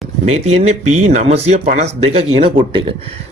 මේ තියෙන්නේ P952 කියන පොට් එක.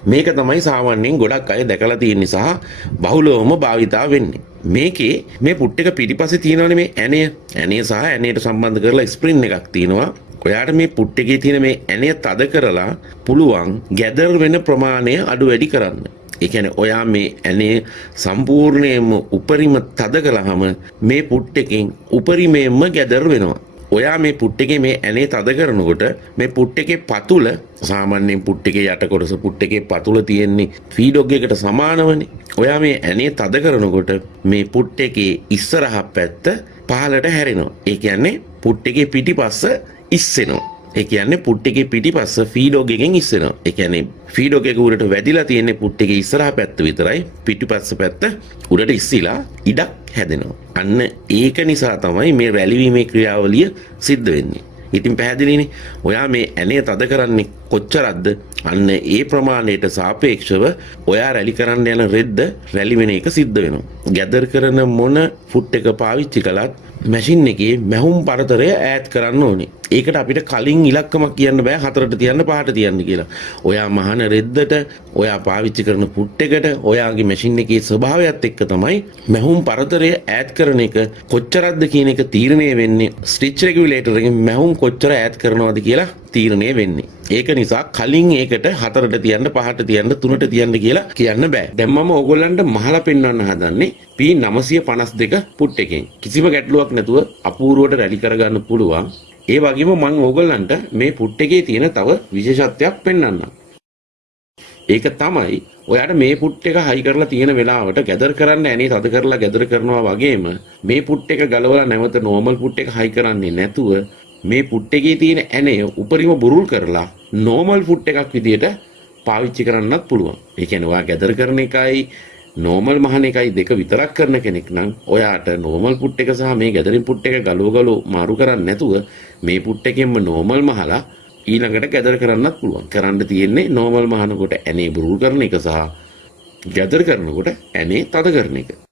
මේක තමයි සාමාන්‍යයෙන් ගොඩක් අය දැකලා තියෙන නිසා බහුලවම භාවිතා වෙන්නේ. මේකේ මේ පොට් එක පිටිපස්සේ තියෙනවනේ මේ ඇණය. ඇණය සහ ඇණයට සම්බන්ධ කරලා ස්ප්‍රින් එකක් තියෙනවා. ඔයාට මේ පොට් එකේ තියෙන මේ ඇණය තද කරලා පුළුවන් ගැදර් වෙන ප්‍රමාණය අඩු වැඩි කරන්න. ඒ කියන්නේ ඔයා මේ ඇණේ සම්පූර්ණයෙන්ම උපරිම තද කළාම මේ පොට් එකෙන් උපරිමයෙන්ම ගැදර් වෙනවා. ඔයා මේ පුට් එකේ මේ ඇනේ තද කරනකොට මේ පුට් එකේ පතුල සාමාන්‍යයෙන් පුට් එකේ යට කොටස පුට් එකේ පතුල තියෙන්නේ ෆීඩොග් එකට සමානවනේ. ඔයා මේ ඇනේ තද කරනකොට මේ පුට් එකේ ඉස්සරහ පැත්ත පහළට හැරෙනවා. ඒ කියන්නේ පුට් එකේ පිටිපස්ස ඉස්සෙනවා. ඒ කියන්නේ පුට් එකේ පිටිපස්ස ෆීඩොග් එකෙන් ඉස්සෙනවා. ඒ කියන්නේ ෆීඩොග් එක උඩට වැදිලා තියෙන්නේ පුට් එකේ ඉස්සරහ පැත්ත විතරයි. පිටිපස්ස පැත්ත උඩට ඉස්සිලා ඉඩක් හැදෙනවා. අන්න ඒක නිසා තමයි මේ රැලිවීමේ ක්‍රියාවලිය සිද්ධ වෙන්නේ. ඉතින් පැහැදිලිනේ. ඔයා මේ ඇණය තද කරන්නේ කොච්චරක්ද? අන්න ඒ ප්‍රමාණයට සාපේක්ෂව ඔයා රැලි කරන්න යන රෙද්ද රැලි වෙන එක සිද්ධ වෙනවා. ගැදර් කරන මොන ෆුට් එක පාවිච්චි කළත් මැෂින් එකේ මැහුම් පරතරය ඈඩ් කරන්න ඕනේ. ඒකට අපිට කලින් ඉලක්කමක් කියන්න බෑ 4ට තියන්න 5ට තියන්න කියලා. ඔයා මහන රෙද්දට, ඔයා පාවිච්චි කරන ෆුට් එකට, ඔයාගේ මැෂින් එකේ ස්වභාවයත් එක්ක තමයි මැහුම් පරතරය ඈඩ් කරන එක කොච්චරක්ද කියන එක තීරණය වෙන්නේ. ස්ටිච් රෙගියුලේටර් එකෙන් මැහුම් කොච්චර ඈඩ් කරනවද කියලා තීරණය වෙන්නේ. ඒක නිසා කලින් ඒකට 4ට තියන්න 5ට තියන්න 3ට තියන්න කියලා කියන්න බෑ. දැන් මම ඕගොල්ලන්ට මහලා පෙන්වන්න හදන්නේ P952 පුට් එකෙන්. කිසිම ගැටලුවක් නැතුව අපූර්වට රැලි කරගන්න පුළුවන්. ඒ වගේම මම ඕගොල්ලන්ට මේ පුට් එකේ තියෙන තව විශේෂත්වයක් පෙන්වන්නම්. ඒක තමයි ඔයාට මේ පුට් එක හයි කරලා තියෙන වෙලාවට ගැදර් කරන්න ඇනේ තද කරලා ගැදර් කරනවා වගේම මේ පුට් එක ගලවලා නැවත නෝමල් පුට් එක හයි කරන්නේ නැතුව මේ පුට් එකේ තියෙන ඇණය උපරිම බුරුල් කරලා නෝමල් පුට් එකක් විදියට පාවිච්චි කරන්නත් පුළුවන්. ඒ කියන්නේ ඔයා ගැදර් කරන එකයි නෝමල් මහන එකයි දෙක විතරක් කරන කෙනෙක් නම් ඔයාට නෝමල් පුට් එක සහ මේ ගැදරින් පුට් එක ගලව මාරු කරන්නේ නැතුව මේ පුට් එකෙන්ම නෝමල් මහලා ඊළඟට ගැදර් කරන්නත් පුළුවන්. කරන්න තියෙන්නේ නෝමල් මහනකොට ඇනේ බුරුල් කරන එක සහ ගැදර් කරනකොට ඇනේ තද කරන එක.